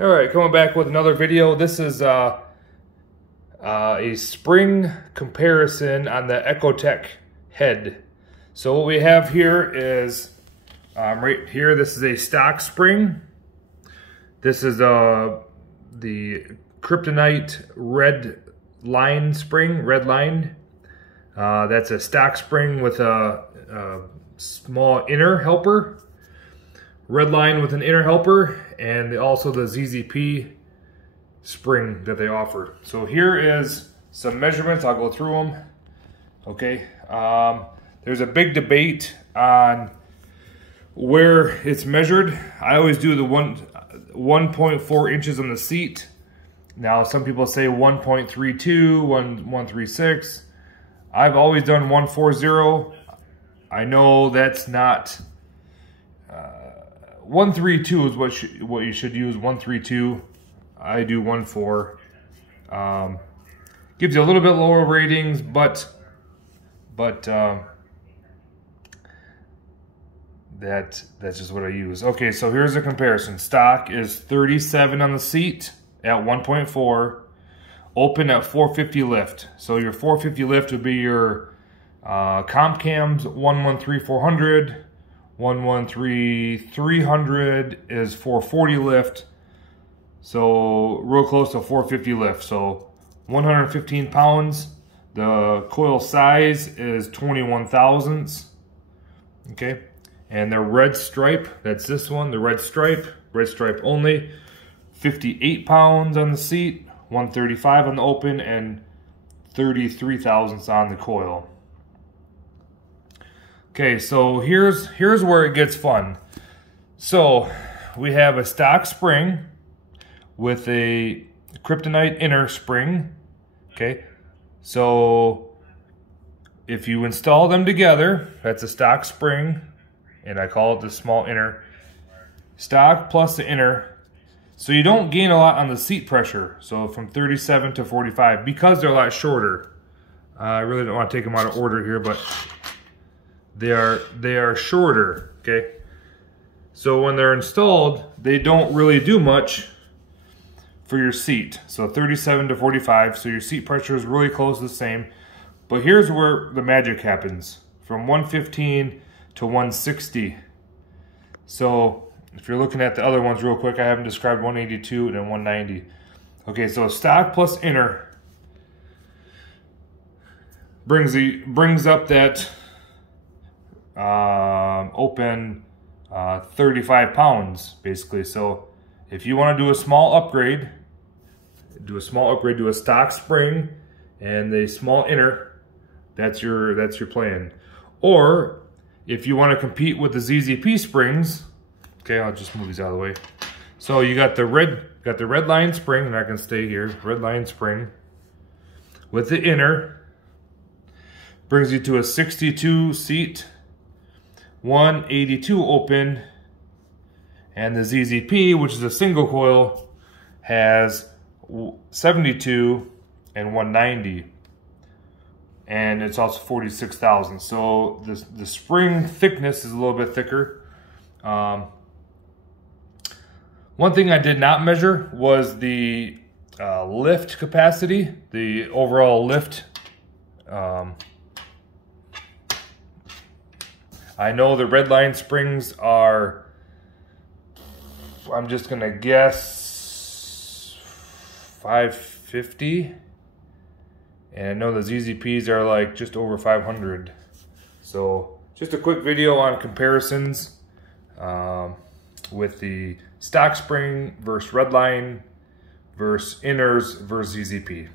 All right, coming back with another video. This is a spring comparison on the Ecotec head. So what we have here is, right here, this is a stock spring. This is the Kryptonite red line spring, red lined. That's a stock spring with a small inner helper. Red line with an inner helper, and also the ZZP spring that they offer. So here is some measurements. I'll go through them. Okay. There's a big debate on where it's measured. I always do the 1.4 inches on the seat. Now some people say 1.32, 1.36. I've always done 1.40. I know that's not. 132 is what you should use. 132. I do 1.4. Gives you a little bit lower ratings, but that's just what I use. Okay, so here's a comparison. Stock is 37 on the seat at 1.4. Open at 450 lift. So your 450 lift would be your comp cams 113-400. 113-300 is 440 lift. So real close to 450 lift. So 115 pounds. The coil size is 21 thousandths. Okay. And the red stripe, that's this one, the red stripe only. 58 pounds on the seat, 135 on the open, and 33 thousandths on the coil. Okay, so here's where it gets fun. So we have a stock spring with a Kryptonite inner spring. Okay, so if you install them together, that's a stock spring, and I call it the small inner. Stock plus the inner. So you don't gain a lot on the seat pressure. So from 37 to 45, because they're a lot shorter. I really don't want to take them out of order here, but they are shorter, okay? So when they're installed, they don't really do much for your seat. So 37 to 45, so your seat pressure is really close to the same. But here's where the magic happens. From 115 to 160. So if you're looking at the other ones real quick, I have them described 182 and then 190. Okay, so stock plus inner brings up that open 35 pounds basically. So if you want to do a small upgrade, do a stock spring and a small inner. That's your plan. Or if you want to compete with the ZZP springs, okay, I'll just move these out of the way. So you got the red line spring, and I can stay here. Red line spring with the inner brings you to a 62 seat. 182 open, and the ZZP, which is a single coil, has 72 and 190, and it's also 46 thousandths. So the spring thickness is a little bit thicker. One thing I did not measure was the lift capacity, the overall lift. I know the red line springs are, I'm just gonna guess 550. And I know the ZZPs are like just over 500. So just a quick video on comparisons with the stock spring versus red line versus inners versus ZZP.